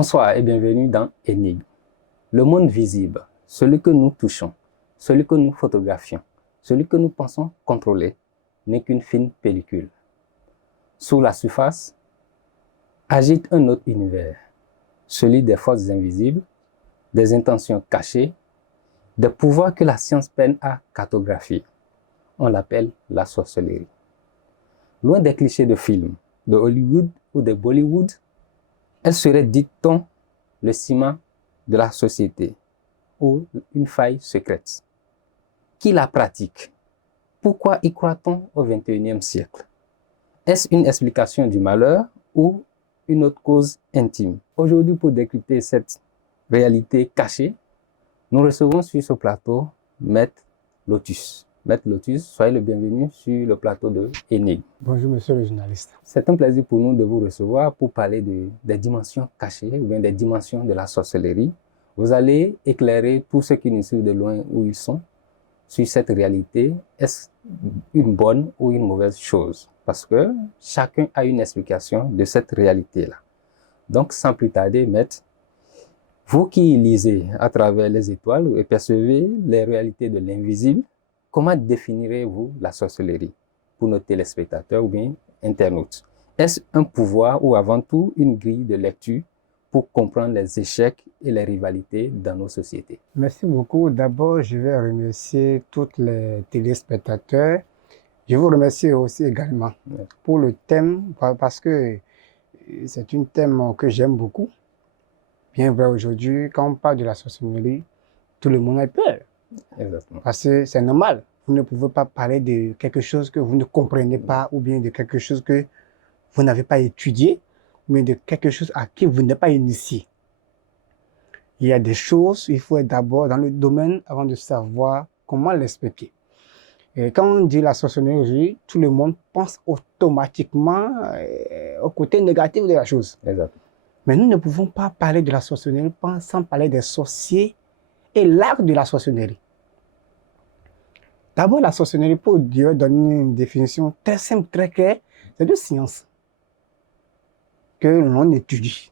Bonsoir et bienvenue dans Énigme. Le monde visible, celui que nous touchons, celui que nous photographions, celui que nous pensons contrôler, n'est qu'une fine pellicule. Sous la surface, agite un autre univers, celui des forces invisibles, des intentions cachées, des pouvoirs que la science peine à cartographier. On l'appelle la sorcellerie. Loin des clichés de films, de Hollywood ou de Bollywood, elle serait, dit-on, le ciment de la société ou une faille secrète. Qui la pratique? Pourquoi y croit-on au XXIe siècle? Est-ce une explication du malheur ou une autre cause intime? Aujourd'hui, pour décrypter cette réalité cachée, nous recevons sur ce plateau Maître Lotus. Maître Lotus, soyez le bienvenu sur le plateau de Énigme. Bonjour, monsieur le journaliste. C'est un plaisir pour nous de vous recevoir pour parler des dimensions cachées ou bien des dimensions de la sorcellerie. Vous allez éclairer tous ceux qui nous suivent de loin où ils sont sur cette réalité. Est-ce une bonne ou une mauvaise chose? Parce que chacun a une explication de cette réalité-là. Donc, sans plus tarder, Maître, vous qui lisez à travers les étoiles et percevez les réalités de l'invisible, comment définirez-vous la sorcellerie pour nos téléspectateurs ou bien internautes? Est-ce un pouvoir ou avant tout une grille de lecture pour comprendre les échecs et les rivalités dans nos sociétés? Merci beaucoup. D'abord, je vais remercier tous les téléspectateurs. Je vous remercie aussi également pour le thème, parce que c'est un thème que j'aime beaucoup. Bien vrai, aujourd'hui, quand on parle de la sorcellerie, tout le monde a peur. Exactement. Parce que c'est normal. Vous ne pouvez pas parler de quelque chose que vous ne comprenez pas ou bien de quelque chose que vous n'avez pas étudié, mais de quelque chose à qui vous n'êtes pas initié. Il y a des choses, il faut être d'abord dans le domaine avant de savoir comment l'expliquer. Et quand on dit la sorcellerie, tout le monde pense automatiquement au côté négatif de la chose. Exactement. Mais nous ne pouvons pas parler de la sorcellerie sans parler des sorciers et l'art de la sorcellerie. D'abord, la sorcellerie, pour donner une définition très simple, très claire, c'est une science que l'on étudie.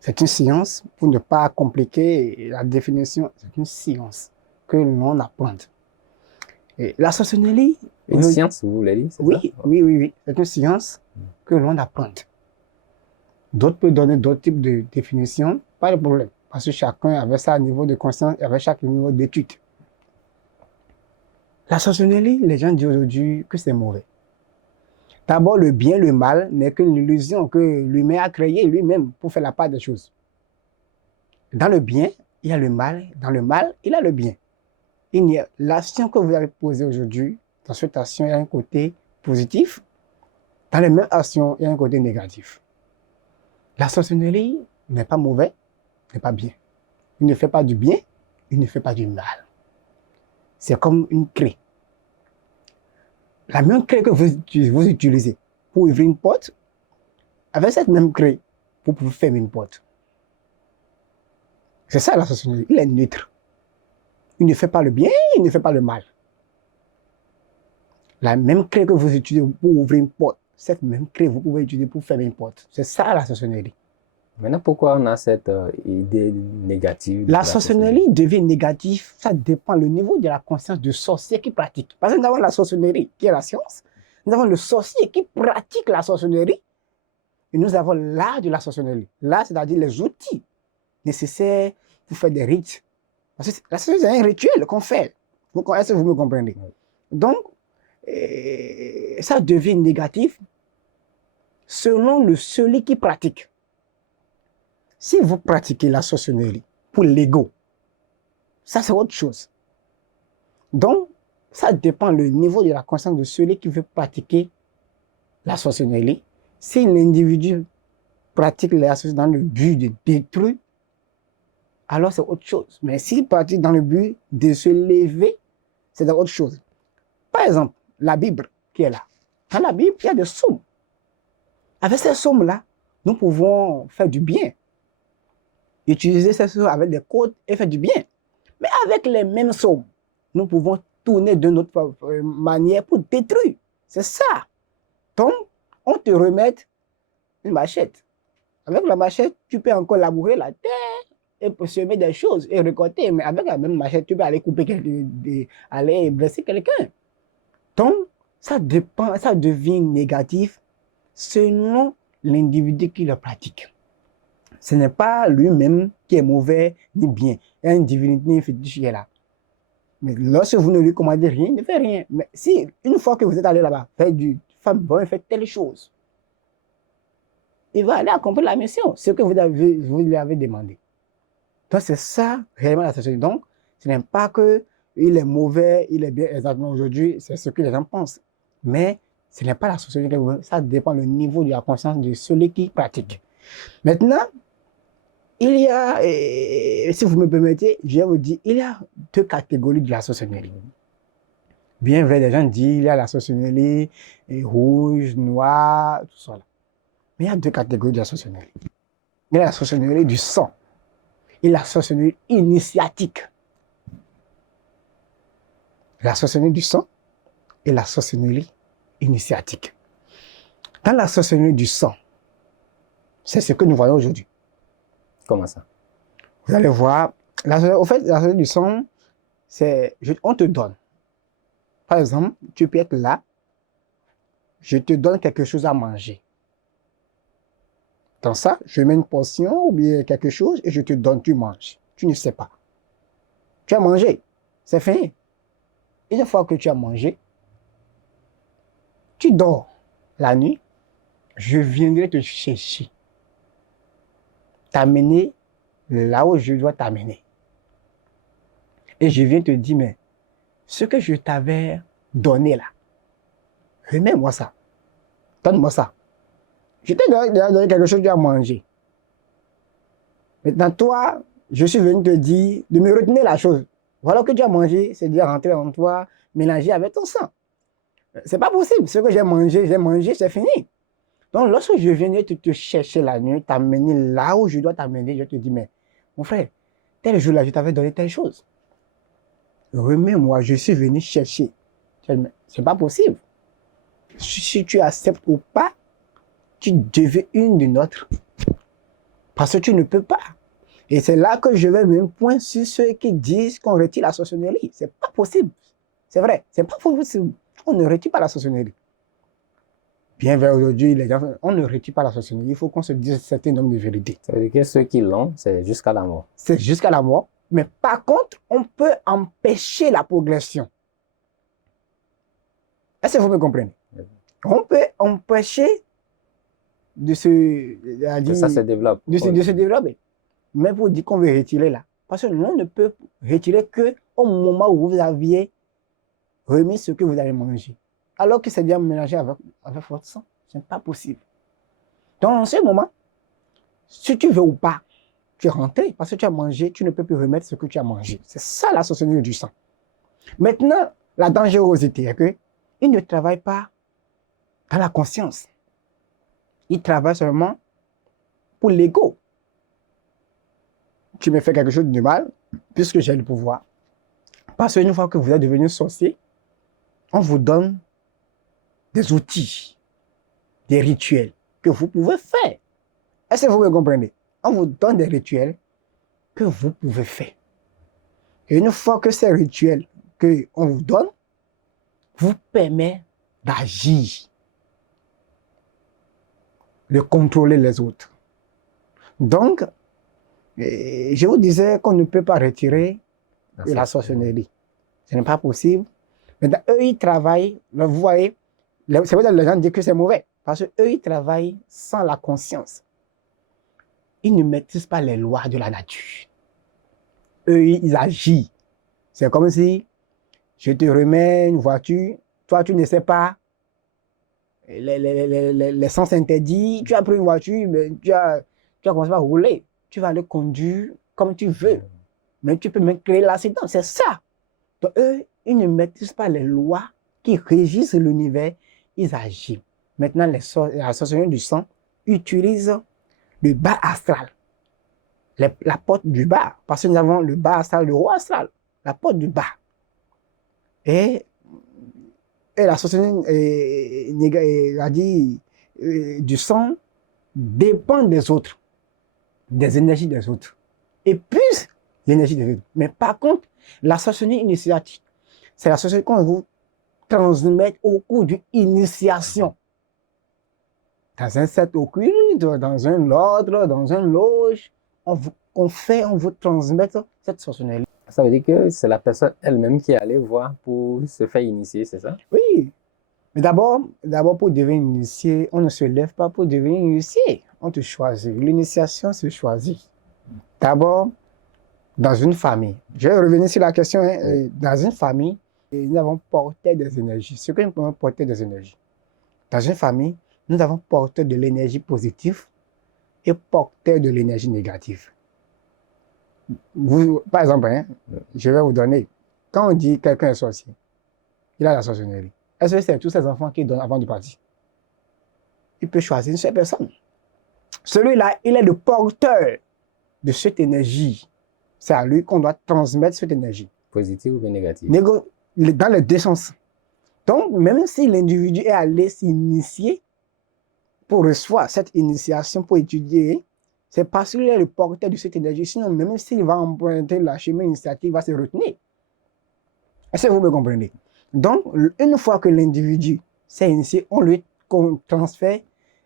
C'est une science, pour ne pas compliquer la définition, c'est une science que l'on apprend. Et la sorcellerie... Une science, vous voulez dire? Oui, oui. C'est une science que l'on apprend. D'autres peuvent donner d'autres types de définitions, pas de problème. Parce que chacun avait sa niveau de conscience et avait chaque niveau d'étude. La sorcellerie, les gens disent aujourd'hui que c'est mauvais. D'abord, le bien, le mal n'est qu'une illusion que l'humain a créée lui-même pour faire la part des choses. Dans le bien, il y a le mal. Dans le mal, il y a le bien. L'action que vous avez posée aujourd'hui, dans cette action, il y a un côté positif. Dans les mêmes actions, il y a un côté négatif. La sorcellerie n'est pas mauvais, n'est pas bien. Il ne fait pas du bien, il ne fait pas du mal. C'est comme une clé. La même clé que vous utilisez pour ouvrir une porte, avec cette même clé, vous pouvez fermer une porte. C'est ça la sorcellerie. Il est neutre. Il ne fait pas le bien, il ne fait pas le mal. La même clé que vous utilisez pour ouvrir une porte, cette même clé, vous pouvez utiliser pour fermer une porte. C'est ça la sorcellerie. Maintenant, pourquoi on a cette idée négative? La sorcellerie devient négative, ça dépend du niveau de la conscience du sorcier qui pratique. Parce que nous avons la sorcellerie, qui est la science. Nous avons le sorcier qui pratique la sorcellerie. Et nous avons l'art de la sorcellerie. L'art, c'est-à-dire les outils nécessaires pour faire des rites. Parce que la sorcellerie, c'est un rituel qu'on fait. Est-ce que vous me comprenez? Donc, ça devient négatif selon celui qui pratique. Si vous pratiquez la sorcellerie pour l'ego, ça c'est autre chose. Donc, ça dépend du niveau de la conscience de celui qui veut pratiquer la sorcellerie. Si l'individu pratique la sorcellerie dans le but de détruire, alors c'est autre chose. Mais s'il pratique dans le but de se lever, c'est autre chose. Par exemple, la Bible qui est là. Dans la Bible, il y a des psaumes. Avec ces psaumes-là, nous pouvons faire du bien. Utiliser ces psaumes avec des codes et faire du bien. Mais avec les mêmes psaumes, nous pouvons tourner de notre manière pour détruire. C'est ça. Donc, on te remet une machette Avec la machette, tu peux encore labourer la terre et semer des choses et récolter. Mais avec la même machette, tu peux aller couper aller blesser quelqu'un. Donc, ça dépend, ça devient négatif selon l'individu qui le pratique. Ce n'est pas lui-même qui est mauvais ni bien. Il y a une divinité fétiche qui est là. Mais lorsque vous ne lui commandez rien, il ne fait rien. Mais si, une fois que vous êtes allé là-bas, faites du femme bon, faites telle chose, il va aller accomplir la mission, ce que vous lui avez demandé. Donc, c'est ça, réellement, la société. Donc, ce n'est pas que il est mauvais, il est bien exactement aujourd'hui, c'est ce que les gens pensent. Mais ce n'est pas la société, ça dépend du niveau de la conscience de celui qui pratique. Maintenant, il y a, si vous me permettez, je vais vous dire, il y a deux catégories de la sorcellerie. Bien vrai, les gens disent, il y a la sorcellerie rouge, noire, tout ça. Mais il y a deux catégories de la sorcellerie. Il y a la sorcellerie du sang et la sorcellerie initiatique. La sorcellerie du sang et la sorcellerie initiatique. Dans la sorcellerie du sang, c'est ce que nous voyons aujourd'hui. Comment ça? Vous allez voir, au fait, la sorcellerie du sang, c'est, on te donne. Par exemple, tu peux être là, je te donne quelque chose à manger. Dans ça, je mets une portion ou bien quelque chose et je te donne, tu manges. Tu ne sais pas. Tu as mangé, c'est fini. Une fois que tu as mangé, tu dors la nuit, je viendrai te chercher, t'amener là où je dois t'amener. Et je viens te dire, mais ce que je t'avais donné là, remets-moi ça, donne-moi ça. Je t'ai donné quelque chose à manger. Maintenant, toi, je suis venu te dire de me retenir la chose. Voilà que tu as mangé, c'est dire rentrer en toi, mélanger avec ton sang. C'est pas possible. Ce que j'ai mangé, c'est fini. Donc, lorsque je viens te chercher la nuit, t'amener là où je dois t'amener, je te dis, mais mon frère, tel jour-là, je t'avais donné telle chose. Remets-moi, je suis venu chercher. C'est pas possible. Si tu acceptes ou pas, tu deviens une de notre. Parce que tu ne peux pas. Et c'est là que je vais même point sur ceux qui disent qu'on retire la sorcellerie. C'est pas possible. C'est vrai, c'est pas possible. On ne retire pas la sorcellerie. Bien vers aujourd'hui, les gens, on ne retire pas la sorcellerie. Il faut qu'on se dise un certain nombre de vérités. Ça veut dire que ceux qui l'ont, c'est jusqu'à la mort. C'est jusqu'à la mort. Mais par contre, on peut empêcher la progression. Est-ce que vous me comprenez? On peut empêcher de se, ça se développe. de se développer. Mais pour dire qu'on veut retirer là, parce que on ne peut retirer qu'au moment où vous aviez remis ce que vous avez mangé. Alors que c'est déjà mélangé avec votre sang. Ce n'est pas possible. Donc, en ce moment, si tu veux ou pas, tu es rentré parce que tu as mangé, tu ne peux plus remettre ce que tu as mangé. C'est ça la sorcellerie du sang. Maintenant, la dangerosité est qu'il ne travaille pas dans la conscience. Il travaille seulement pour l'ego. Tu me fais quelque chose de mal, puisque j'ai le pouvoir. Parce qu'une fois que vous êtes devenu sorcier, on vous donne des outils, des rituels que vous pouvez faire. Est-ce que vous me comprenez? On vous donne des rituels que vous pouvez faire. Et une fois que ces rituels qu'on vous donne, vous permet d'agir, de contrôler les autres. Donc, je vous disais qu'on ne peut pas retirer la sorcellerie. Ce n'est pas possible. Mais eux, ils travaillent, vous voyez, c'est vrai que les gens disent que c'est mauvais, parce qu'eux, ils travaillent sans la conscience. Ils ne maîtrisent pas les lois de la nature. Eux, ils agissent. C'est comme si je te remets une voiture, toi, tu ne sais pas les sens interdits, tu as pris une voiture, mais tu as commencé à rouler. Tu vas le conduire comme tu veux. Mais tu peux même créer l'accident. C'est ça. Donc, eux, ils ne maîtrisent pas les lois qui régissent l'univers. Ils agissent. Maintenant, la sorcellerie du sang utilise le bas astral. La porte du bas. Parce que nous avons le bas astral, le haut astral. La porte du bas. Et la sorcellerie a dit, du sang dépend des autres. des énergies des autres. Épuise l'énergie des autres. Mais par contre, la sorcellerie initiatique, c'est la sorcellerie qu'on vous transmet au cours d'une initiation. Dans un cercle occulte, dans un ordre, dans un loge, on vous transmet cette sorcellerie. Ça veut dire que c'est la personne elle-même qui est allée voir pour se faire initier, c'est ça? Oui. Mais d'abord, pour devenir initié, on ne se lève pas pour devenir initié. On te choisit. L'initiation se choisit. D'abord, dans une famille. Je vais revenir sur la question. Dans une famille, nous avons porté des énergies. Ce que nous pouvons porter des énergies. Dans une famille, nous avons porté de l'énergie positive et porté de l'énergie négative. Vous, par exemple, je vais vous donner, quand on dit quelqu'un est sorcier, il a la sorcellerie. Est-ce que c'est tous ces enfants qui donnent avant de partir? Il peut choisir une seule personne. Celui-là, il est le porteur de cette énergie. C'est à lui qu'on doit transmettre cette énergie. Positive ou négative? Dans les deux sens. Donc, même si l'individu est allé s'initier pour recevoir cette initiation, pour étudier, c'est parce qu'il est le porteur de cette énergie. Sinon, même s'il va emprunter la chemin initiatique, il va se retenir. Est-ce que vous me comprenez? Donc, une fois que l'individu s'est initié, on lui transfère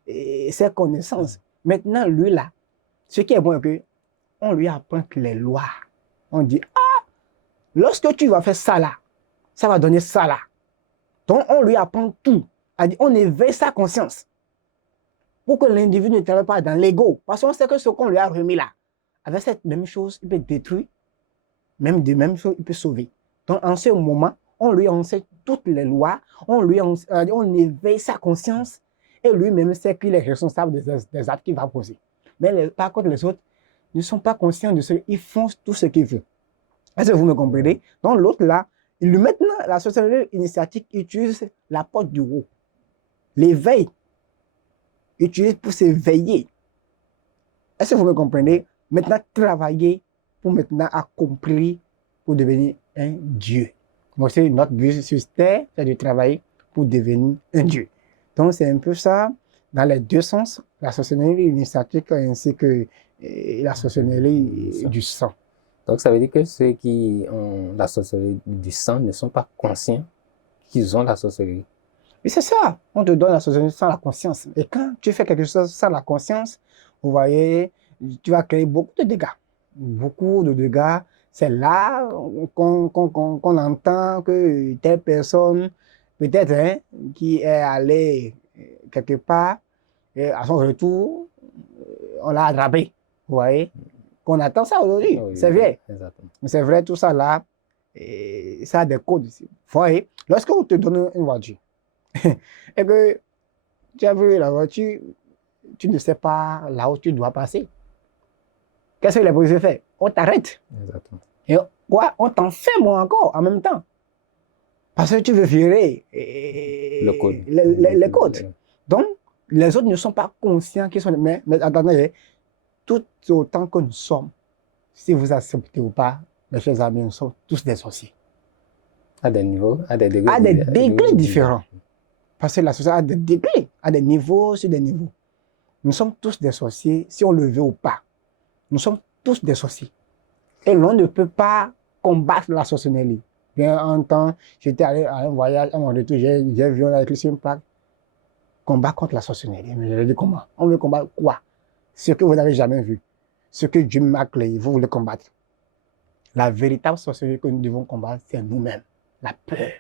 ses connaissances. Maintenant, lui là, ce qui est bon, c'est qu'on lui apprend les lois. On dit, ah, lorsque tu vas faire ça là, ça va donner ça là. Donc, on lui apprend tout. On éveille sa conscience. Pour que l'individu ne travaille pas dans l'ego. Parce qu'on sait que ce qu'on lui a remis là, avec cette même chose, il peut détruire, même de même chose, il peut sauver. Donc, en ce moment, on lui enseigne toutes les lois, on éveille sa conscience, et lui-même sait qu'il est responsable des actes qu'il va poser. Mais par contre, les autres ne sont pas conscients de ce qu'ils font tout ce qu'ils veulent. Est-ce que vous me comprenez? Donc, l'autre là, maintenant, la sorcellerie initiatique utilise la porte du haut. L'éveil utilise pour s'éveiller. Est-ce que vous me comprenez? Maintenant, travailler pour maintenant accomplir, pour devenir un Dieu. Moi, c'est notre but sur terre, c'est de travailler pour devenir un Dieu. Donc, c'est un peu ça, dans les deux sens, la sorcellerie initiatique ainsi que la sorcellerie du sang. Donc, ça veut dire que ceux qui ont la sorcellerie du sang ne sont pas conscients qu'ils ont la sorcellerie. Et c'est ça, on te donne la sorcellerie sans la conscience. Et quand tu fais quelque chose sans la conscience, vous voyez, tu vas créer beaucoup de dégâts. Beaucoup de dégâts. C'est là qu'on entend que telle personne, peut-être, qui est allée quelque part, et à son retour, on l'a attrapé. Vous voyez, qu'on attend ça aujourd'hui. Oui, c'est vrai. Exactement. C'est vrai, tout ça là, et ça a des codes. Vous voyez, lorsqu'on te donne une voiture, et que tu as vu la voiture, tu ne sais pas là où tu dois passer. Qu'est-ce que les policiers font? On t'arrête. Exactement. Et quoi? On t'enferme encore en même temps. Parce que tu veux virer les codes. Donc, les autres ne sont pas conscients qu'ils sont... Mais attendez, tout autant que nous sommes, si vous acceptez ou pas, mes chers amis, nous sommes tous des sorciers. À des niveaux, à des degrés différents. Parce que la société a des degrés, à des niveaux sur des niveaux. Nous sommes tous des sorciers, si on le veut ou pas. Nous sommes tous des sorciers. Et l'on ne peut pas combattre la sorcellerie. Bien, un temps, j'étais allé à un voyage, à mon retour, j'ai vu avec le une plaque, combat contre la sorcellerie. Mais je lui ai dit comment? On veut combattre quoi? Ce que vous n'avez jamais vu. Ce que Dieu m'a créé, vous voulez combattre. La véritable sorcellerie que nous devons combattre, c'est nous-mêmes. La peur,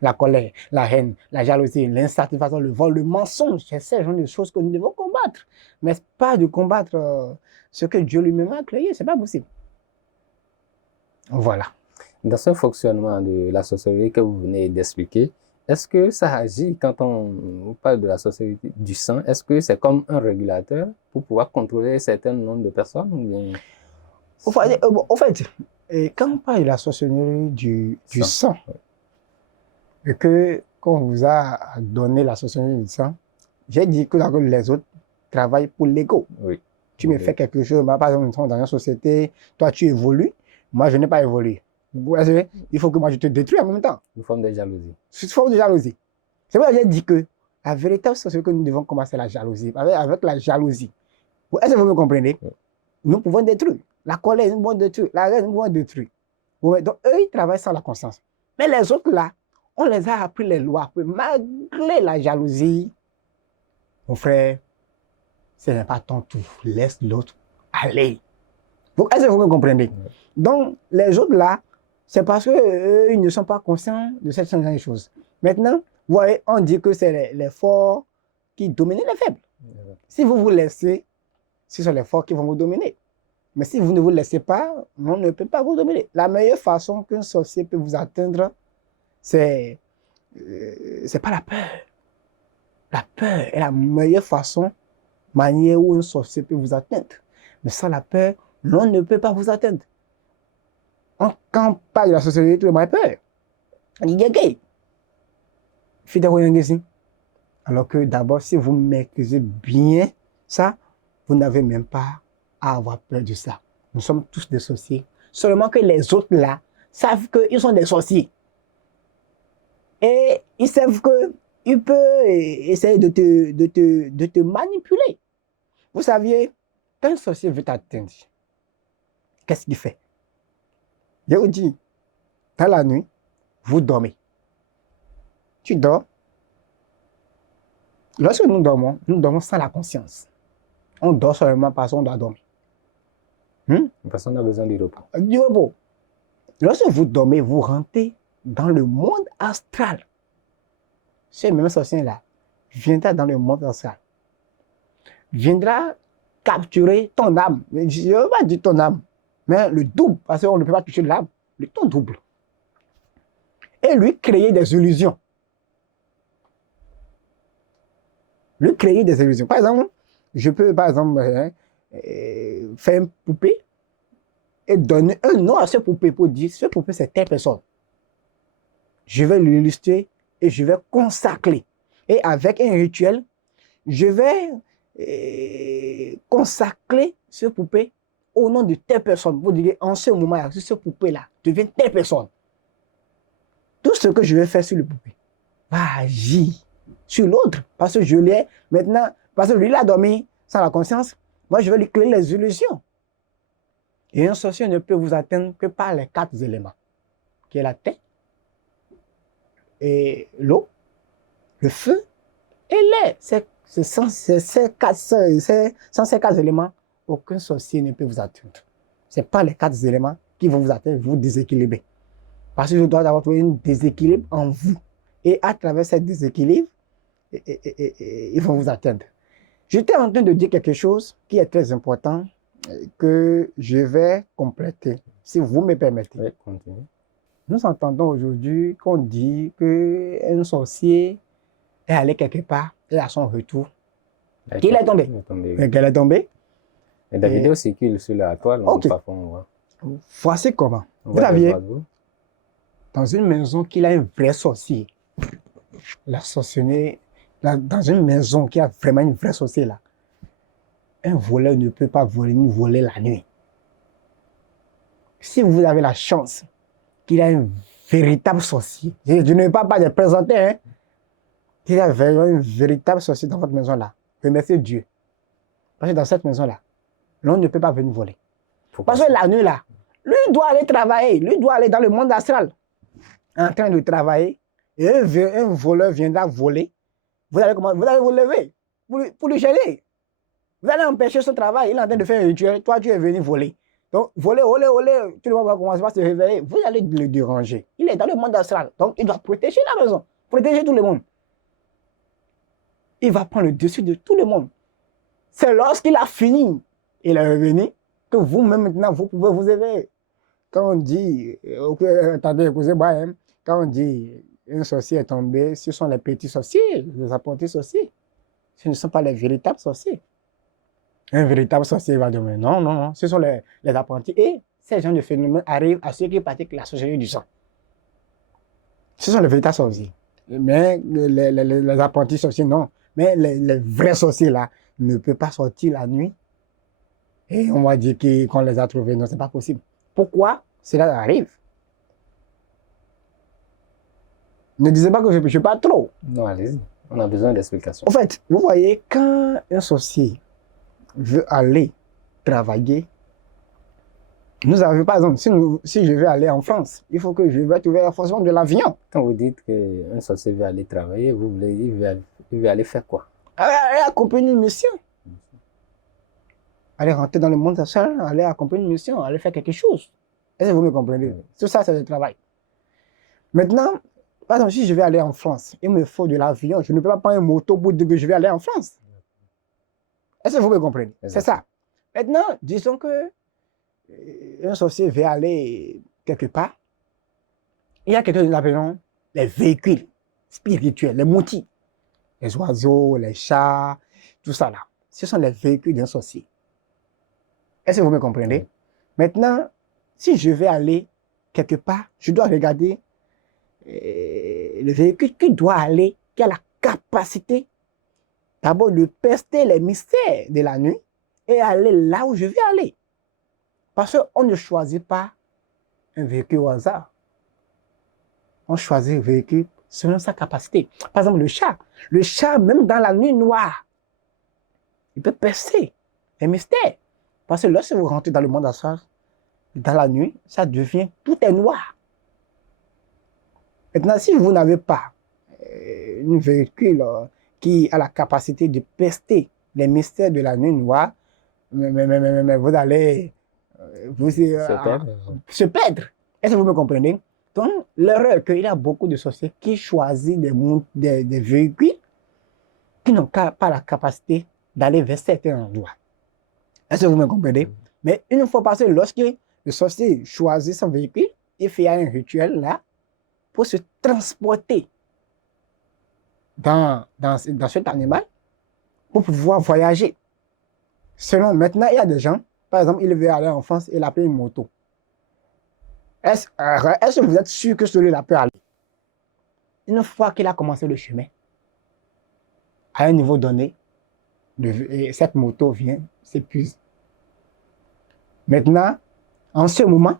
la colère, la haine, la jalousie, l'insatisfaction, le vol, le mensonge. C'est ce genre de choses que nous devons combattre. Mais pas de combattre ce que Dieu lui-même a créé. C'est pas possible. Voilà. Dans ce fonctionnement de la sorcellerie que vous venez d'expliquer, est-ce que ça agit quand on parle de la sorcellerie du sang? Est-ce que c'est comme un régulateur pour pouvoir contrôler un certain nombre de personnes? Ou bien... Au fait, quand on parle de la sorcellerie du sang, et que quand on vous a donné la sorcellerie du sang, j'ai dit que les autres travaillent pour l'ego. Oui. Tu me fais quelque chose, par exemple, nous sommes dans une société, toi tu évolues, moi je n'ai pas évolué. Il faut que moi je te détruise en même temps. Une forme de jalousie. C'est une forme de jalousie. C'est pourquoi j'ai dit que la véritable sorcellerie que nous devons commencer, la jalousie. Avec la jalousie. Est-ce que vous me comprenez? Oui. nous pouvons détruire. La colère, nous pouvons détruire. La haine, nous pouvons détruire. Donc, eux, ils travaillent sans la conscience. Mais les autres, là, on les a appris les lois. Malgré la jalousie, mon frère, ce n'est pas ton tour. Laisse l'autre aller. Est-ce que vous me comprenez? Donc, les autres, là, c'est parce qu'ils ne sont pas conscients de cette chose. Maintenant, vous voyez, on dit que c'est les forts qui dominent les faibles. Si vous vous laissez, ce sont les forts qui vont vous dominer. Mais si vous ne vous laissez pas, on ne peut pas vous dominer. La meilleure façon qu'un sorcier peut vous atteindre, c'est pas la peur. La peur est la meilleure manière où un sorcier peut vous atteindre. Mais sans la peur, l'on ne peut pas vous atteindre. Quand on parle de la sorcellerie, tout le monde a peur. On dit gay. Alors que d'abord, si vous maîtrisez bien ça, vous n'avez même pas à avoir peur de ça. Nous sommes tous des sorciers. Seulement que les autres là savent qu'ils sont des sorciers. Et ils savent qu'ils peuvent essayer de te manipuler. Vous saviez, quand un sorcier veut t'atteindre, qu'est-ce qu'il fait? Je vous dis, dans la nuit, vous dormez. Tu dors. Lorsque nous dormons sans la conscience. On dort seulement parce qu'on doit dormir. Parce qu'on a besoin du repos. Du repos. Lorsque vous dormez, vous rentrez dans le monde astral. Ce même sorcier-là viendra dans le monde astral. Viendra capturer ton âme. Je ne veux pas dire ton âme, mais le double, parce qu'on ne peut pas toucher l'âme, le ton double. Et lui créer des illusions. Lui créer des illusions. Par exemple, je peux, faire une poupée et donner un nom à cette poupée pour dire, cette poupée, c'est telle personne. Je vais l'illustrer et je vais consacrer. Et avec un rituel, je vais consacrer cette poupée au nom de telle personne. Vous direz, en ce moment-là, cette poupée-là devient telle personne. Tout ce que je vais faire sur le poupée va agir sur l'autre. Parce que je l'ai maintenant, parce que lui, il a dormi sans la conscience. Moi, je vais lui créer les illusions. Et un sorcier ne peut vous atteindre que par les 4 éléments, qui est la terre, et l'eau, le feu et l'air. Sans ces 4 éléments, aucun sorcier ne peut vous atteindre. Ce n'est pas les 4 éléments qui vont vous atteindre, vous déséquilibrer. Parce que je dois avoir trouvé un déséquilibre en vous. Et à travers ce déséquilibre, ils vont vous atteindre. J'étais en train de dire quelque chose qui est très important, que je vais compléter, si vous me permettez. Oui, continue. Nous entendons aujourd'hui qu'on dit qu'un sorcier est allé quelque part et à son retour, qu'il est tombé. Qu'elle est tombée. Et la vidéo circule sur la toile, on va voir. Voici comment. Vous saviez, dans une maison qu'il a un vrai sorcier, la sorcellerie, dans une maison qui a vraiment une vraie sorcière là, un voleur ne peut pas voler la nuit. Si vous avez la chance qu'il a un véritable sorcier, je ne vais pas le présenter, hein, qu'il y a un véritable sorcier dans votre maison là, remerciez Dieu. Parce que dans cette maison là, l'on ne peut pas venir voler. Parce que la nuit là, lui doit aller travailler, lui doit aller dans le monde astral, en train de travailler, et un voleur viendra voler. Vous allez vous lever pour lui gêner. Vous allez empêcher son travail, il est en train de faire un rituel, toi tu es venu voler. Donc, voler, tout le monde va commencer à se réveiller, vous allez le déranger. Il est dans le monde astral, donc il doit protéger la maison, protéger tout le monde. Il va prendre le dessus de tout le monde. C'est lorsqu'il a fini, il est revenu, que vous-même maintenant, vous pouvez vous éveiller. Quand on dit, attendez, écoutez-moi, hein, quand on dit un sorcier est tombé, ce sont les petits sorciers, les apprentis sorciers. Ce ne sont pas les véritables sorciers. Un véritable sorcier va dire, non, ce sont les apprentis. Et ces gens de phénomènes arrivent à ceux qui pratiquent la sorcellerie du sang. Ce sont les véritables sorciers. Mais les apprentis sorciers, non. Mais les vrais sorciers, là, ne peuvent pas sortir la nuit. Et on va dire qu'on les a trouvés. Non, ce n'est pas possible. Pourquoi cela arrive? Ne disez pas que je ne peux pas trop. Non, allez-y. On a besoin d'explications. En fait, vous voyez, quand un sorcier veut aller travailler. Nous avons, par exemple, si je veux aller en France, il faut que je vais trouver forcément de l'avion. Quand vous dites qu'un sorcier veut aller travailler, il veut aller faire quoi? Aller accompagner une mission. Aller rentrer dans le monde social, aller accompagner une mission, aller faire quelque chose. Est-ce que vous me comprenez? Oui. Tout ça, c'est le travail. Maintenant, par exemple, si je vais aller en France, il me faut de l'avion. Je ne peux pas prendre une moto pour dire que je vais aller en France. Est-ce que vous me comprenez? C'est ça. Maintenant, disons que un sorcier veut aller quelque part. Il y a quelque chose que nous appelons les véhicules spirituels, les motifs. Les oiseaux, les chats, tout ça là. Ce sont les véhicules d'un sorcier. Est-ce que vous me comprenez? Oui. Maintenant, si je vais aller quelque part, je dois regarder le véhicule qui doit aller, qui a la capacité d'abord de percer les mystères de la nuit et aller là où je vais aller. Parce qu'on ne choisit pas un véhicule au hasard. On choisit un véhicule selon sa capacité. Par exemple, le chat. Le chat, même dans la nuit noire, il peut percer les mystères. Parce que lorsque vous rentrez dans le monde astral, dans la nuit, ça devient, tout est noir. Maintenant, si vous n'avez pas un véhicule qui a la capacité de percer les mystères de la nuit noire, mais vous allez se perdre. Est-ce que vous me comprenez? Donc, l'erreur qu'il y a beaucoup de sorciers qui choisissent des véhicules qui n'ont pas la capacité d'aller vers certains endroits. Est-ce que vous me comprenez? Mais une fois passé, lorsque le sorcier choisit son véhicule, il fait un rituel là pour se transporter dans cet animal pour pouvoir voyager. Selon, maintenant, il y a des gens, par exemple, il veut aller en France, il a pris une moto. Est-ce que vous êtes sûr que celui-là peut aller? Une fois qu'il a commencé le chemin, à un niveau donné, cette moto vient, s'épuise. Maintenant, en ce moment,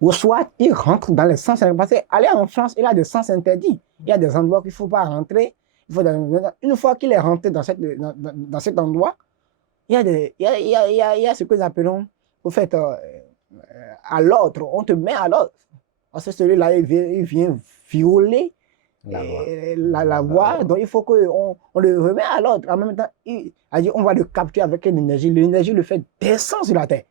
ou soit il rentre dans les sens interdits. Parce qu'aller en France, il y a des sens interdits. Il y a des endroits qu'il ne faut pas rentrer. Une fois qu'il est rentré dans cet endroit, il y a ce que nous appelons, au fait, à l'ordre. On te met à l'ordre. Parce que celui-là, il vient violer la voie. Donc, il faut qu'on le remet à l'ordre. En même temps, on va le capturer avec une énergie. L'énergie le fait descendre sur la terre.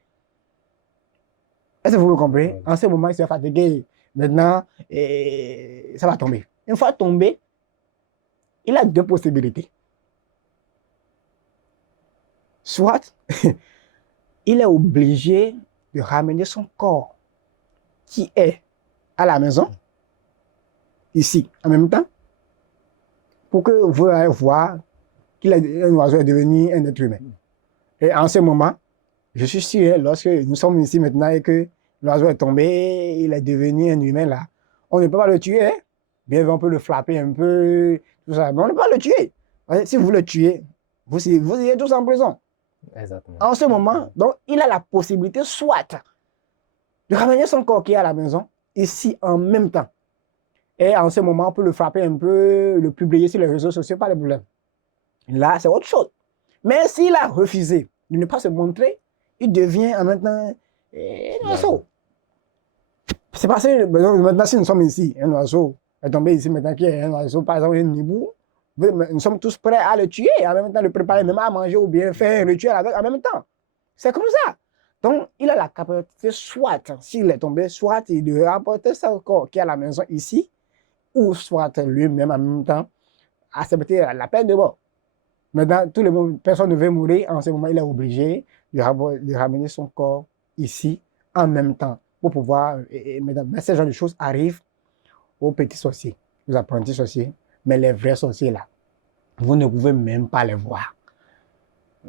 Est-ce que vous me comprenez? En ce moment, il s'est fatigué. Maintenant, ça va tomber. Une fois tombé, il a deux possibilités. Soit, il est obligé de ramener son corps qui est à la maison, ici, en même temps, pour que vous allez voir qu'un oiseau est devenu un être humain. Et en ce moment, je suis sûr, lorsque nous sommes ici maintenant et que l'oiseau est tombé, il est devenu un humain là, on ne peut pas le tuer. Hein? Bien, on peut le frapper un peu, tout ça, mais on ne peut pas le tuer. Si vous le tuez, vous irez tous en prison. Exactement. En ce moment, donc, il a la possibilité soit de ramener son corps qui est à la maison, ici en même temps. Et en ce moment, on peut le frapper un peu, le publier sur les réseaux sociaux, pas de problème. Là, c'est autre chose. Mais s'il a refusé de ne pas se montrer, il devient en même temps un oiseau. C'est parce que maintenant, si nous sommes ici, un oiseau est tombé ici maintenant, qui est un oiseau, par exemple, un hibou, nous sommes tous prêts à le tuer, en même temps le préparer même à manger ou bien faire un rituel avec en même temps. C'est comme ça. Donc, il a la capacité, soit, s'il est tombé, soit il doit rapporter son corps qui est à la maison ici, ou soit lui-même en même temps accepter la peine de mort. Maintenant, personne ne veut mourir. En ce moment, il est obligé de ramener son corps ici en même temps pour pouvoir. Mais ce genre de choses arrivent aux petits sorciers, aux apprentis sorciers. Mais les vrais sorciers, là, vous ne pouvez même pas les voir.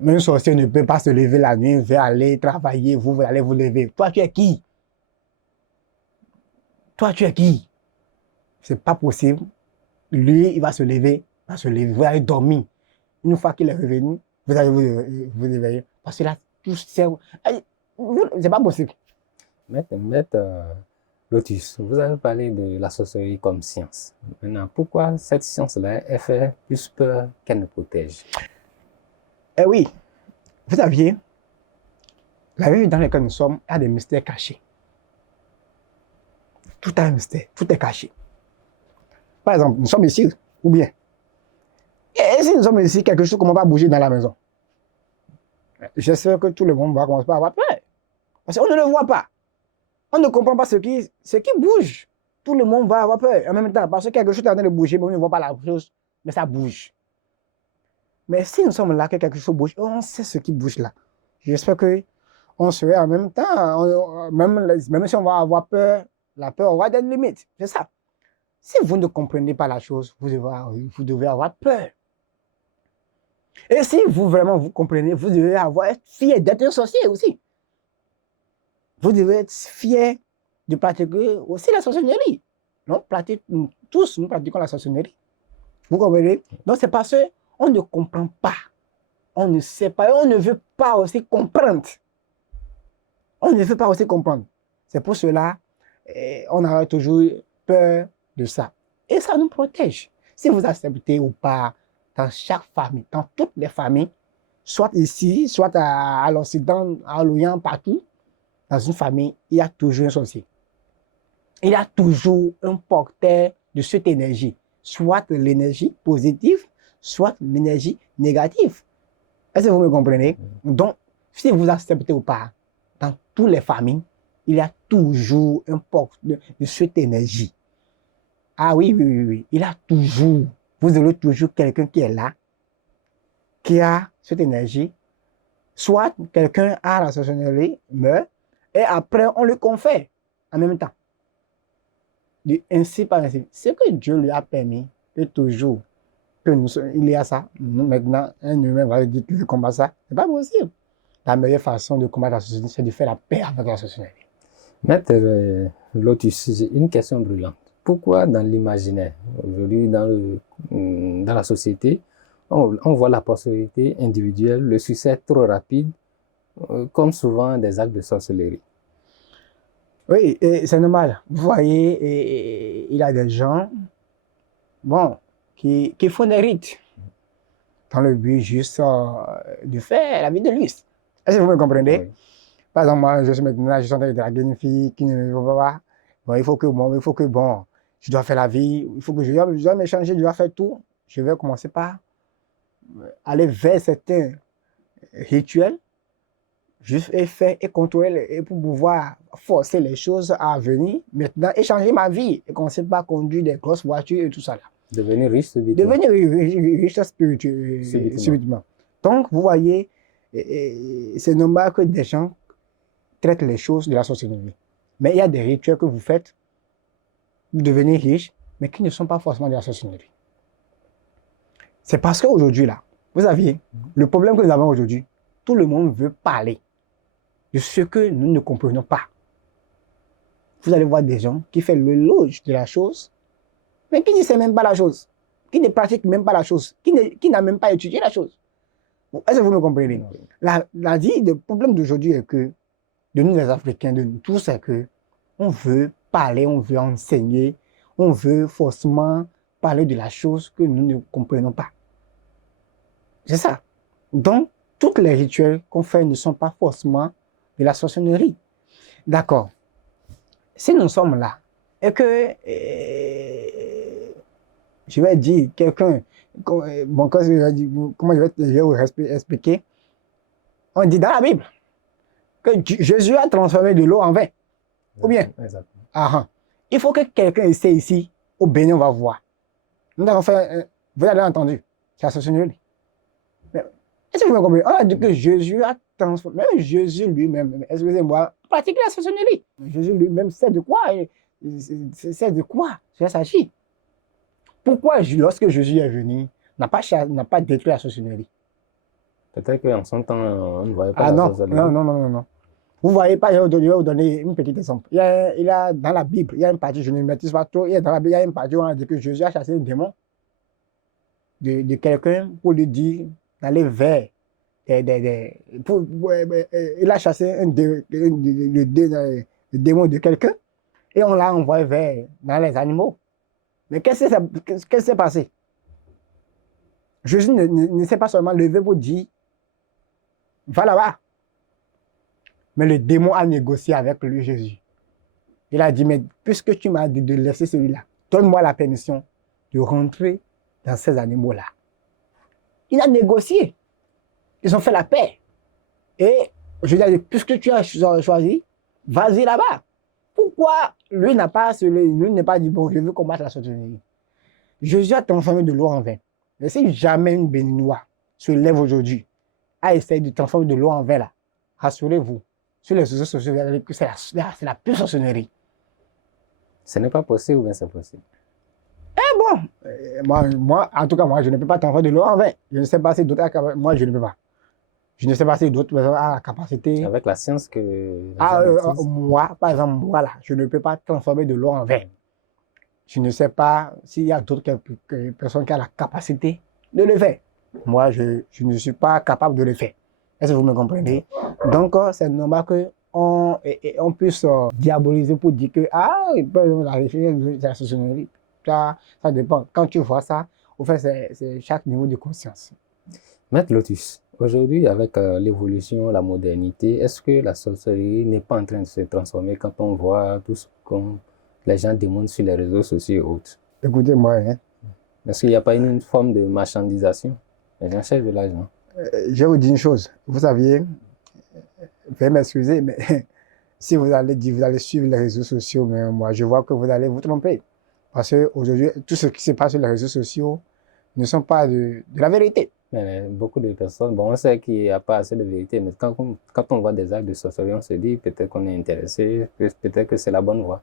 Un sorcier ne peut pas se lever la nuit, veut aller travailler, vous allez vous lever. Toi, tu es qui? Toi, tu es qui? C'est pas possible. Lui, il va se lever, vous allez dormir. Une fois qu'il est revenu, vous allez vous éveiller. Parce que là, tout c'est pas possible. Maître Lotus, vous avez parlé de la sorcellerie comme science. Maintenant, pourquoi cette science-là, elle fait plus peur qu'elle ne protège? Eh oui, vous saviez, La vie dans laquelle nous sommes a des mystères cachés. Tout a un mystère, tout est caché. Par exemple, nous sommes ici, ou bien. Et si nous sommes ici, quelque chose commence à bouger dans la maison. J'espère que tout le monde va commencer à avoir peur. Parce qu'on ne le voit pas. On ne comprend pas ce qui bouge. Tout le monde va avoir peur en même temps. Parce que quelque chose est en train de bouger, mais on ne voit pas la chose, mais ça bouge. Mais si nous sommes là, que quelque chose bouge, on sait ce qui bouge là. J'espère qu'on serait en même temps, même si on va avoir peur, la peur aura des limites. C'est ça. Si vous ne comprenez pas la chose, vous devez avoir peur. Et si vous comprenez, vous devez être fier d'être un sorcier aussi. Vous devez être fier de pratiquer aussi la sorcellerie. Tous nous pratiquons la sorcellerie. Vous comprenez? Donc c'est parce qu'on ne comprend pas. On ne sait pas. On ne veut pas aussi comprendre. On ne veut pas aussi comprendre. C'est pour cela on a toujours peur de ça. Et ça nous protège. Si vous acceptez ou pas, dans chaque famille, dans toutes les familles, soit ici, soit à l'Occident, à l'Orient, partout, dans une famille, il y a toujours un sorcier. Il y a toujours un porteur de cette énergie, soit l'énergie positive, soit l'énergie négative. Est-ce que vous me comprenez? Donc, si vous acceptez ou pas, dans toutes les familles, il y a toujours un porteur de cette énergie. Ah oui, il y a toujours, vous aurez toujours quelqu'un qui est là, qui a cette énergie. Soit quelqu'un a la sorcellerie, meurt, et après on le confère en même temps. Ainsi par ainsi. Ce que Dieu lui a permis, et toujours que il y a ça, nous maintenant, un humain va dire qu'il combat ça, c'est pas possible. La meilleure façon de combattre la sorcellerie, c'est de faire la paix avec la sorcellerie. Maître Lotus, j'ai une question brûlante. Pourquoi dans l'imaginaire, aujourd'hui dans la société, on voit la prospérité individuelle, le succès trop rapide, comme souvent des actes de sorcellerie? Oui, c'est normal. Vous voyez, il y a des gens, bon, qui font des rites dans le but juste de faire la vie de luxe. Est-ce que vous me comprenez? Oui. Par exemple, moi, je suis maintenant, je suis en train de draguer une fille qui ne me veut pas. Bon, il faut que, je dois faire la vie, il faut que je dois m'échanger, je dois faire tout. Je vais commencer par aller vers certains rituels, juste et faire et contrôler et pour pouvoir forcer les choses à venir. Maintenant, échanger ma vie et commencer par conduire des grosses voitures et tout ça là. Devenir riche subitement. Devenir riche subitement. Donc, vous voyez, c'est normal que des gens traitent les choses de la sorcellerie. Mais il y a des rituels que vous faites, vous devenez riche, mais qui ne sont pas forcément de la sorcellerie. C'est parce qu'aujourd'hui, là, vous savez, le problème que nous avons aujourd'hui, tout le monde veut parler de ce que nous ne comprenons pas. Vous allez voir des gens qui font l'éloge de la chose, mais qui ne sait même pas la chose, qui ne pratique même pas la chose, qui n'a même pas étudié la chose. Est-ce que vous me comprenez? La vie, le problème d'aujourd'hui est que, de nous les Africains, de nous tous, c'est que on veut parler, on veut enseigner, on veut forcément parler de la chose que nous ne comprenons pas. C'est ça. Donc, tous les rituels qu'on fait ne sont pas forcément de la sorcellerie. D'accord. Si nous sommes là, et que, je vais dire, quelqu'un, bon, comment je vais vous expliquer? On dit dans la Bible que Jésus a transformé de l'eau en vin. Ou bien? Exactement. Il faut que quelqu'un essaie ici, au Bénin, on va voir. Nous avons fait, vous avez entendu, c'est la sorcellerie. Est-ce que vous me comprenez? On a dit que Jésus a transformé, même Jésus lui-même, excusez-moi, pratique la sorcellerie. Jésus lui-même sait de quoi, ça s'agit. Pourquoi, lorsque Jésus est venu, n'a pas détruit la sorcellerie? Peut-être qu'en son temps, on ne voyait pas la sorcellerie. Non. Vous ne voyez pas, je vais vous donner un petit exemple. Il y a dans la Bible, il y a une partie, je ne maîtrise pas trop, dans la Bible, il y a une partie où on a dit que Jésus a chassé un démon de quelqu'un pour lui dire d'aller vers il a chassé le démon de quelqu'un et on l'a envoyé dans les animaux. Mais qu'est-ce qui s'est passé? Jésus ne s'est pas seulement levé pour dire va là-bas. Mais le démon a négocié avec lui, Jésus. Il a dit, mais puisque tu m'as dit de laisser celui-là, donne-moi la permission de rentrer dans ces animaux-là. Il a négocié. Ils ont fait la paix. Et je lui ai dit, puisque tu as choisi, vas-y là-bas. Pourquoi lui n'a pas dit, bon, je veux combattre la sorcellerie. Jésus a transformé de l'eau en vin. Mais si jamais une béninoise se lève aujourd'hui, à essayer de transformer de l'eau en vin là, rassurez-vous, sur les réseaux sociaux, vous allez que c'est la pure sorcellerie. Ce n'est pas possible ou bien c'est possible? Eh bon, moi, en tout cas, moi, je ne peux pas transformer de l'eau en vin. Je ne sais pas si d'autres, moi, je ne peux pas. Je ne sais pas si d'autres personnes ont la capacité. Avec la science que les gens maîtrisent. Moi, par exemple, moi là, je ne peux pas transformer de l'eau en vin. Je ne sais pas s'il y a d'autres personnes qui ont la capacité de le faire. Moi, je ne suis pas capable de le faire. Est-ce que vous me comprenez? Donc, c'est normal qu'on puisse diaboliser pour dire que c'est la sorcellerie. Ça dépend. Quand tu vois ça, au fait, c'est chaque niveau de conscience. Maître Lotus, aujourd'hui, avec l'évolution, la modernité, est-ce que la sorcellerie n'est pas en train de se transformer quand on voit tout ce que les gens demandent sur les réseaux sociaux et autres? Écoutez-moi, hein. Est-ce qu'il n'y a pas une forme de marchandisation? Les gens cherchent de l'argent. Je vous dis une chose. Vous saviez, veuillez m'excuser, mais si vous allez suivre les réseaux sociaux, mais moi, je vois que vous allez vous tromper. Parce qu'aujourd'hui, tout ce qui se passe sur les réseaux sociaux ne sont pas de la vérité. Mais beaucoup de personnes, bon, on sait qu'il n'y a pas assez de vérité, mais quand on voit des actes de sorcellerie, on se dit peut-être qu'on est intéressé, peut-être que c'est la bonne voie.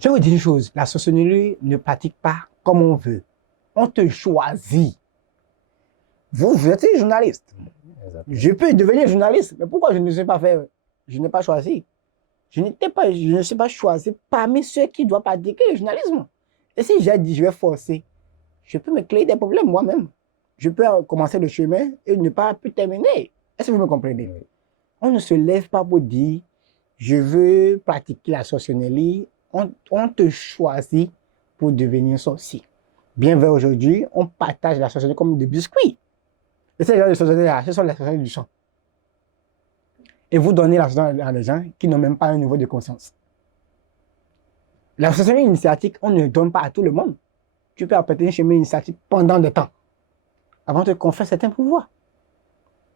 Je vous dis une chose, la sorcellerie ne pratique pas comme on veut. On te choisit. Vous êtes journaliste. Exactement. Je peux devenir journaliste, mais pourquoi je ne sais pas faire? Je n'ai pas choisi. Je ne sais pas choisi parmi ceux qui doivent pratiquer le journalisme. Et si j'ai dit je vais forcer, je peux me créer des problèmes moi-même. Je peux commencer le chemin et ne pas plus terminer. Est-ce que vous me comprenez? Oui. On ne se lève pas pour dire je veux pratiquer la sorcellerie. On te choisit pour devenir sorcier. Bien vrai, aujourd'hui, on partage la sorcellerie comme des biscuits. Et ces gens de sorcellerie-là, ce sont les sorcelleries du sang. Et vous donnez la sorcellerie à des gens qui n'ont même pas un niveau de conscience. La sorcellerie initiatique, on ne donne pas à tout le monde. Tu peux apporter un chemin initiatique pendant des temps, avant de conférer certains pouvoirs.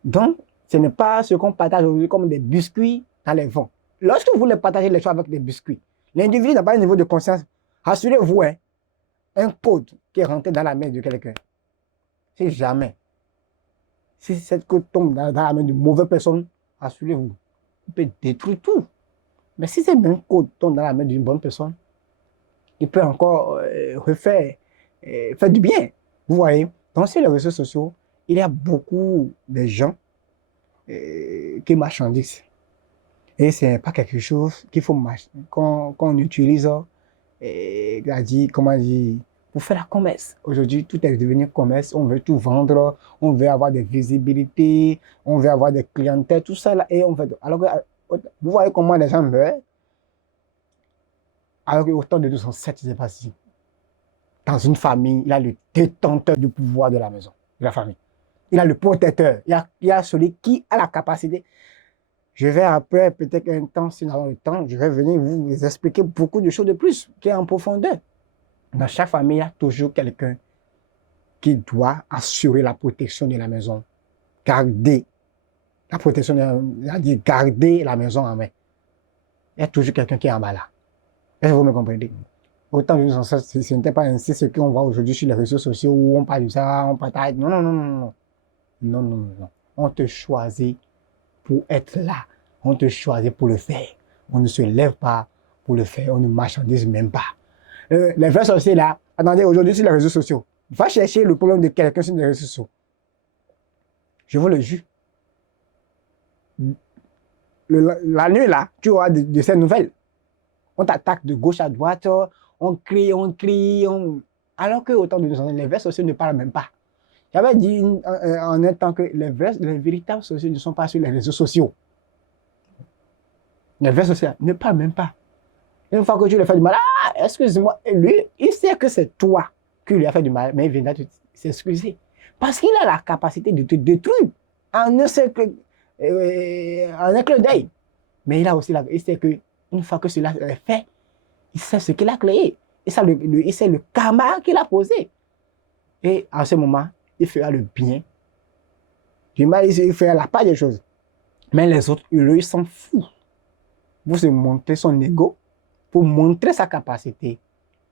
Donc, ce n'est pas ce qu'on partage aujourd'hui comme des biscuits dans les vents. Lorsque vous voulez partager les choses avec des biscuits, l'individu n'a pas un niveau de conscience. Rassurez-vous, hein, un code qui est rentré dans la main de quelqu'un, si jamais, si cette code tombe dans la main d'une mauvaise personne, rassurez-vous, il peut détruire tout. Mais si ce même code tombe dans la main d'une bonne personne, il peut encore faire du bien. Vous voyez? Donc, sur les réseaux sociaux, il y a beaucoup de gens qui marchandisent. Et ce n'est pas quelque chose qu'il faut qu'on utilise pour faire la commerce. Aujourd'hui, tout est devenu commerce. On veut tout vendre, on veut avoir des visibilités, on veut avoir des clientèles, tout ça là. Et on veut... Alors que, vous voyez comment les gens meurent. Alors qu'autant de 207, c'est passé. Dans une famille, il y a le détenteur du pouvoir de la maison, de la famille. Il y a le protecteur, il y a celui qui a la capacité. Je vais après, peut-être un temps, si nous avons le temps, je vais venir vous expliquer beaucoup de choses de plus, qui est en profondeur. Dans chaque famille, il y a toujours quelqu'un qui doit assurer la protection de la maison, garder la protection, garder la maison en main. Il y a toujours quelqu'un qui est en bas là. Est-ce que vous me comprenez? Autant de nous, ce n'était pas ainsi ce qu'on voit aujourd'hui sur les réseaux sociaux où on parle de ça, on partage. Non, non, non, non, non. Non, non, non, non. On te choisit pour être là. On te choisit pour le faire. On ne se lève pas pour le faire. On ne marchandise même pas. Les vrais sorciers là, attendez, aujourd'hui sur les réseaux sociaux, va chercher le problème de quelqu'un sur les réseaux sociaux. Je vous le jure. La nuit là, tu auras de ces nouvelles. On t'attaque de gauche à droite, on crie, alors que autant de nous, les vrais sociaux ne parlent même pas. J'avais dit en un temps que les véritables sociaux ne sont pas sur les réseaux sociaux. Les vrais sociaux ne parlent même pas. Une fois que tu lui fais du mal, excuse-moi, lui, il sait que c'est toi qui lui a fait du mal, mais il viendra s'excuser. Parce qu'il a la capacité de te détruire en un clin d'œil. Mais il sait qu'une fois que cela est fait, il sait ce qu'il a créé. Il sait le karma qu'il a posé. Et en ce moment, il fera le bien. Du mal, il fera la part des choses. Mais les autres, ils s'en foutent. Pour se montrer son ego, pour montrer sa capacité,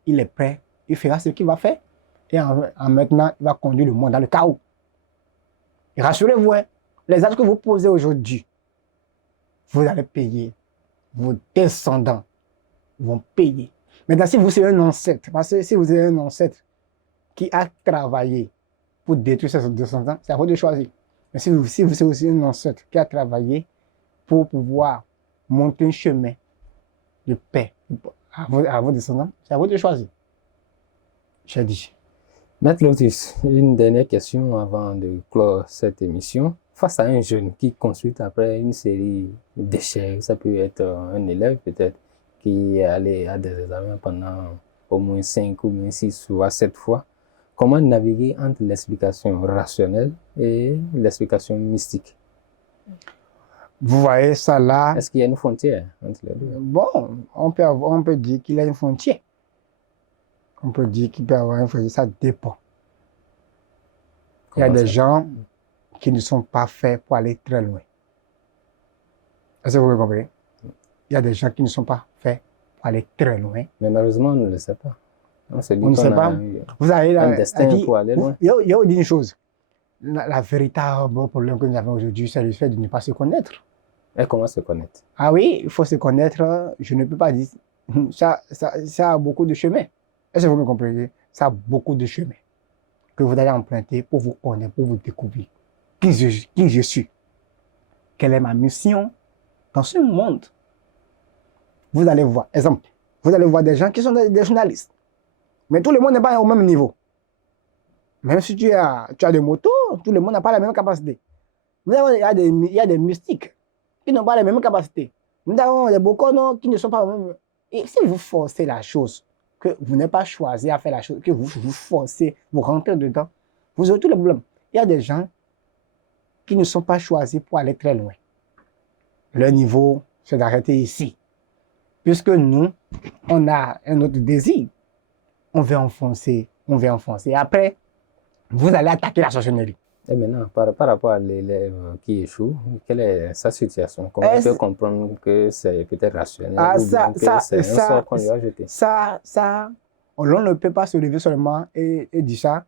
il est prêt. Il fera ce qu'il va faire. Et en maintenant, il va conduire le monde dans le chaos. Et rassurez-vous, hein, les actes que vous posez aujourd'hui, vous allez payer. Vos descendants vont payer. Maintenant, si vous êtes un ancêtre, parce que si vous êtes un ancêtre qui a travaillé pour détruire ses descendants, c'est à vous de choisir. Mais si vous êtes aussi un ancêtre qui a travaillé pour pouvoir montrer un chemin de paix à vos descendants, c'est à vous de choisir. J'ai dit. Maître Lotus, une dernière question avant de clore cette émission. Face à un jeune qui consulte après une série d'échecs, ça peut être un élève peut-être qui est allé à des examens pendant au moins 5 ou bien 6 ou 7 fois, comment naviguer entre l'explication rationnelle et l'explication mystique? Vous voyez ça là. Est-ce qu'il y a une frontière entre les deux? Bon, on peut dire qu'il y a une frontière. On peut dire qu'il peut y avoir une frontière, ça dépend. Il y a des gens qui ne sont pas faits pour aller très loin. Est-ce que vous comprenez? Il y a des gens qui ne sont pas faits pour aller très loin. Mais malheureusement, on ne le sait pas. On ne sait pas. Vous avez un destin pour aller loin. Il y a une chose. La véritable problème que nous avons aujourd'hui, c'est le fait de ne pas se connaître. Et comment se connaître? Ah oui, il faut se connaître. Je ne peux pas dire. Ça a beaucoup de chemin. Est-ce que vous me comprenez? Ça a beaucoup de chemin que vous allez emprunter pour vous connaître, pour vous découvrir. Qui je suis? Quelle est ma mission dans ce monde? Vous allez voir, exemple, vous allez voir des gens qui sont des journalistes. Mais tout le monde n'est pas au même niveau. Même si tu as des motos, tout le monde n'a pas la même capacité. Il y a des mystiques qui n'ont pas les mêmes capacités. Nous avons des bokonos qui ne sont pas au même. Et si vous forcez la chose, que vous n'avez pas choisi à faire la chose, que vous forcez, vous rentrez dedans, vous aurez tous les problèmes. Il y a des gens qui ne sont pas choisis pour aller très loin. Leur niveau, c'est d'arrêter ici. Puisque nous, on a un autre désir. On veut enfoncer, on veut enfoncer. Après, vous allez attaquer la sorcellerie. Et maintenant, par rapport à l'élève qui échoue, quelle est sa situation? Comment on peut comprendre que c'est peut-être rationnel ou bien que c'est un sort qu'on lui a jeté? On ne peut pas se lever seulement et dire ça.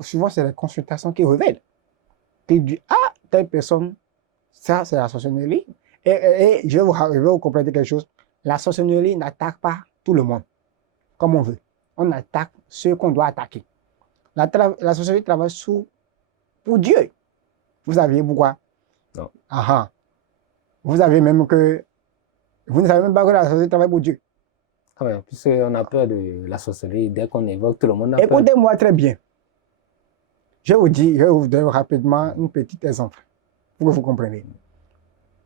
Souvent, c'est la consultation qui révèle. Qui dit, ah, telle personne, ça, c'est la sorcellerie. Et je vais vous compléter quelque chose. La sorcellerie n'attaque pas tout le monde, comme on veut. On attaque ceux qu'on doit attaquer. La sorcellerie travaille pour Dieu. Vous saviez pourquoi? Non. Aha. Vous savez même que... Vous ne savez même pas que la sorcellerie travaille pour Dieu. Quand même, puisqu'on a peur de la sorcellerie, dès qu'on évoque, tout le monde a peur. Écoutez-moi très bien. Je vais vous donner rapidement un petit exemple pour que vous compreniez.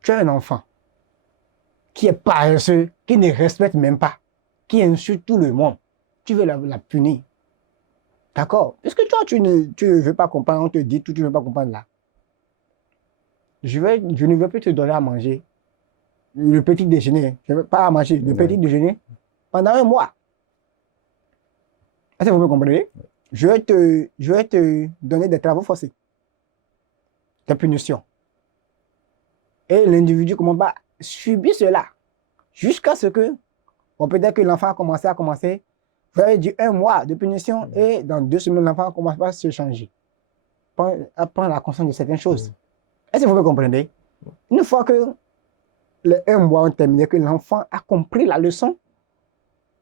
Tu as un enfant qui est paresseux, qui ne respecte même pas, qui insulte tout le monde. Tu veux la punir. D'accord? Puisque toi, tu ne veux pas comprendre, on te dit tout, tu ne veux pas comprendre là. Je ne veux plus te donner à manger le petit déjeuner. Je ne veux pas à manger le petit déjeuner pendant 1 mois. Est-ce que vous me comprenez? Je vais te donner des travaux forcés, des punitions. Et l'individu commence à subir cela jusqu'à ce que, peut-être que l'enfant a commencé. Vous avez dit 1 mois de punition et dans 2 semaines, l'enfant commence à se changer. À prendre la conscience de certaines choses. Est-ce que vous me comprenez? Une fois que les 1 mois ont terminé, que l'enfant a compris la leçon,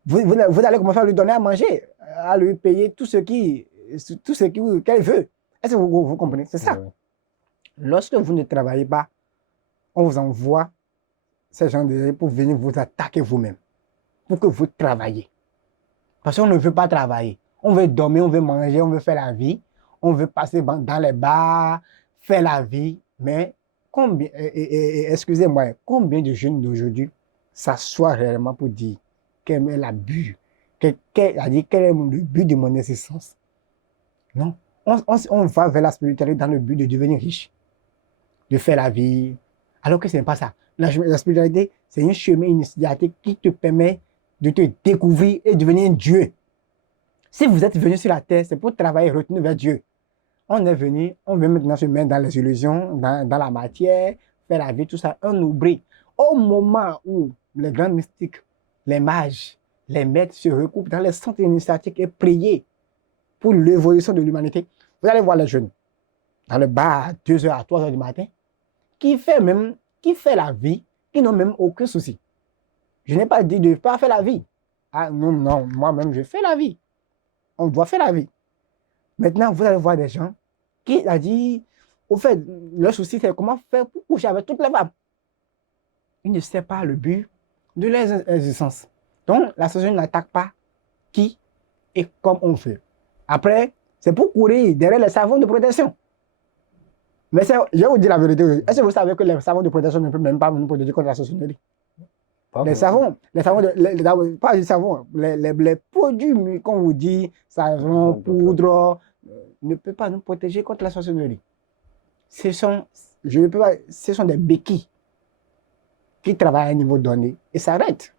vous allez commencer à lui donner à manger, à lui payer tout ce qu'elle veut. Est-ce que vous comprenez? C'est ça. Lorsque vous ne travaillez pas, on vous envoie ces gens pour venir vous attaquer vous-même, pour que vous travaillez. Parce qu'on ne veut pas travailler. On veut dormir, on veut manger, on veut faire la vie. On veut passer dans les bars, faire la vie. Mais combien, excusez-moi, combien de jeunes d'aujourd'hui s'assoient réellement pour dire quel est le but, quel est le but de mon existence? Non. On va vers la spiritualité dans le but de devenir riche, de faire la vie, alors que ce n'est pas ça. la spiritualité, c'est un chemin initiatique qui te permet de te découvrir et devenir un Dieu. Si vous êtes venu sur la terre, c'est pour travailler et retourner vers Dieu. On est venu, on veut maintenant se mettre dans les illusions, dans la matière, faire la vie, tout ça. On oublie. Au moment où les grands mystiques, les mages, les maîtres se recoupent dans les centres initiatiques et prient pour l'évolution de l'humanité, vous allez voir les jeunes dans le bar à 2h à 3h du matin qui fait la vie, qui n'ont même aucun souci. Je n'ai pas dit de ne pas faire la vie. Ah non, non, moi-même je fais la vie. On doit faire la vie. Maintenant, vous allez voir des gens qui a dit, au fait, leur souci c'est comment faire pour coucher avec toutes les femmes. Ils ne savent pas le but de leur existence. Donc, la société n'attaque pas qui et comme on veut. Après, c'est pour courir derrière les savons de protection. Mais je vais vous dire la vérité. Est-ce que vous savez que les savons de protection ne peuvent même pas nous protéger contre la sorcellerie? Les savons, pas les savons, les produits qu'on vous dit, savon, poudre, ne peuvent pas nous protéger contre la sorcellerie. Ce sont des béquilles qui travaillent à un niveau donné et s'arrêtent.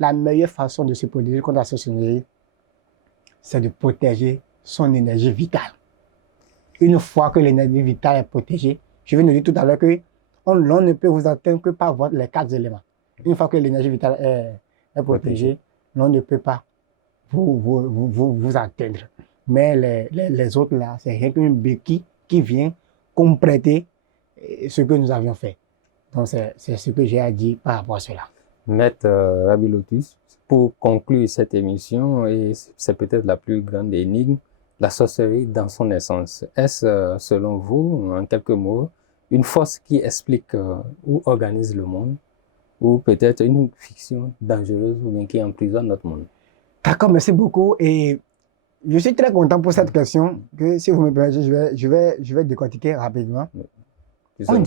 La meilleure façon de se protéger contre la sorcellerie, c'est de protéger son énergie vitale. Une fois que l'énergie vitale est protégée, je viens de dire tout à l'heure qu'on ne peut vous atteindre que par les 4 éléments. Une fois que l'énergie vitale est protégée, on ne peut pas vous atteindre. Mais les autres là, c'est rien qu'une béquille qui vient compléter ce que nous avions fait. Donc c'est ce que j'ai à dire par rapport à cela. Maître Rabbi Lotus, pour conclure cette émission, et c'est peut-être la plus grande énigme, la sorcellerie dans son essence. Est-ce, selon vous, en quelques mots, une force qui explique ou organise le monde, ou peut-être une fiction dangereuse ou bien qui emprisonne notre monde? D'accord, merci beaucoup. Et je suis très content pour cette question, que si vous me permettez, je vais décortiquer rapidement. On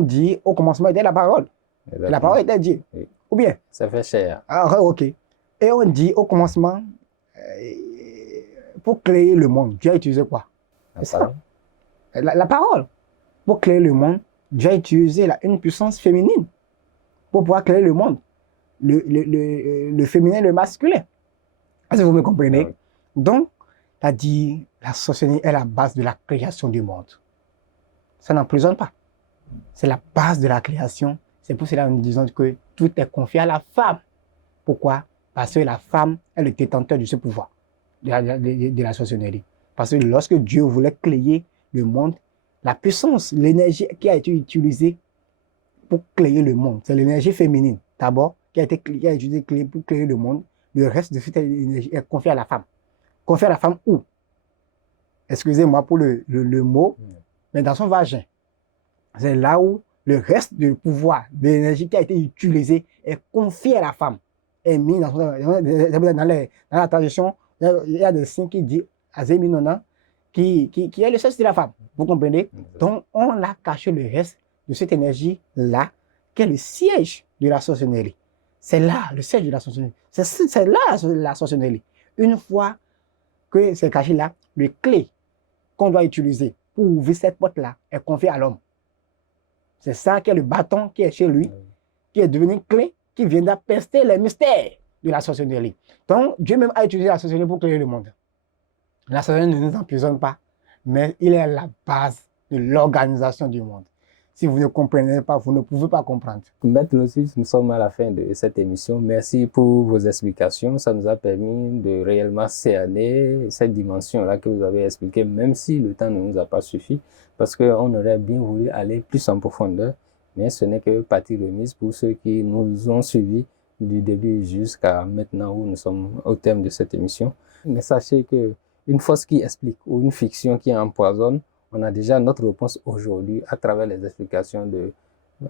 dit au commencement était la parole. Et la parole était Dieu. Oui. Ou bien? Ça fait cher. Ah, ok. Et on dit au commencement, pour créer le monde, Dieu a utilisé quoi? La parole. Pour créer le monde, Dieu a utilisé une puissance féminine pour pouvoir créer le monde. Le féminin et le masculin. Est-ce que vous me comprenez? Ah oui. Donc, tu as dit, la sorcellerie est la base de la création du monde. Ça n'emprisonne pas. C'est la base de la création. C'est pour cela que nous disons que tout est confié à la femme. Pourquoi? Parce que la femme est le détenteur de ce pouvoir, de la sorcellerie. Parce que lorsque Dieu voulait créer le monde, la puissance, l'énergie qui a été utilisée pour créer le monde, c'est l'énergie féminine, d'abord, qui a été utilisée pour créer le monde. Le reste de cette énergie est confié à la femme. Confié à la femme où? Excusez-moi pour le mot, mais dans son vagin. C'est là où le reste du pouvoir, de l'énergie qui a été utilisée est confié à la femme. Est mis dans la tradition, il y a des signes qui disent Azéminona, qui est le sexe de la femme. Vous comprenez? Donc, on a caché le reste de cette énergie-là, qui est le siège de la sorcellerie. C'est là, le siège de la sorcellerie. C'est là la sorcellerie. Une fois que c'est caché là, le clé qu'on doit utiliser pour ouvrir cette porte-là est confié à l'homme. C'est ça qui est le bâton qui est chez lui, qui est devenu clé, qui vient d'apester les mystères de la sorcellerie. Donc, Dieu même a utilisé la sorcellerie pour créer le monde. La sorcellerie ne nous emprisonne pas, mais il est à la base de l'organisation du monde. Si vous ne comprenez pas, vous ne pouvez pas comprendre. Maître Lotus, nous sommes à la fin de cette émission. Merci pour vos explications. Ça nous a permis de réellement cerner cette dimension-là que vous avez expliquée, même si le temps ne nous a pas suffi, parce qu'on aurait bien voulu aller plus en profondeur, mais ce n'est que partie remise pour ceux qui nous ont suivis du début jusqu'à maintenant où nous sommes au terme de cette émission. Mais sachez qu'une force qui explique ou une fiction qui empoisonne, on a déjà notre réponse aujourd'hui à travers les explications de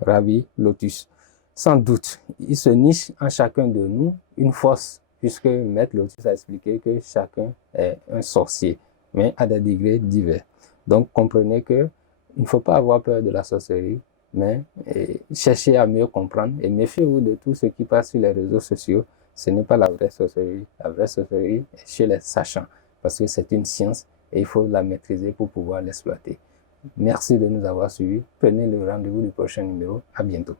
Rabbi Lotus. Sans doute, il se niche en chacun de nous une force, puisque Maître Lotus a expliqué que chacun est un sorcier, mais à des degrés divers. Donc, comprenez qu'il ne faut pas avoir peur de la sorcellerie, mais cherchez à mieux comprendre et méfiez-vous de tout ce qui passe sur les réseaux sociaux. Ce n'est pas la vraie sorcellerie. La vraie sorcellerie est chez les sachants, parce que c'est une science et il faut la maîtriser pour pouvoir l'exploiter. Merci de nous avoir suivis. Prenez le rendez-vous du prochain numéro. À bientôt.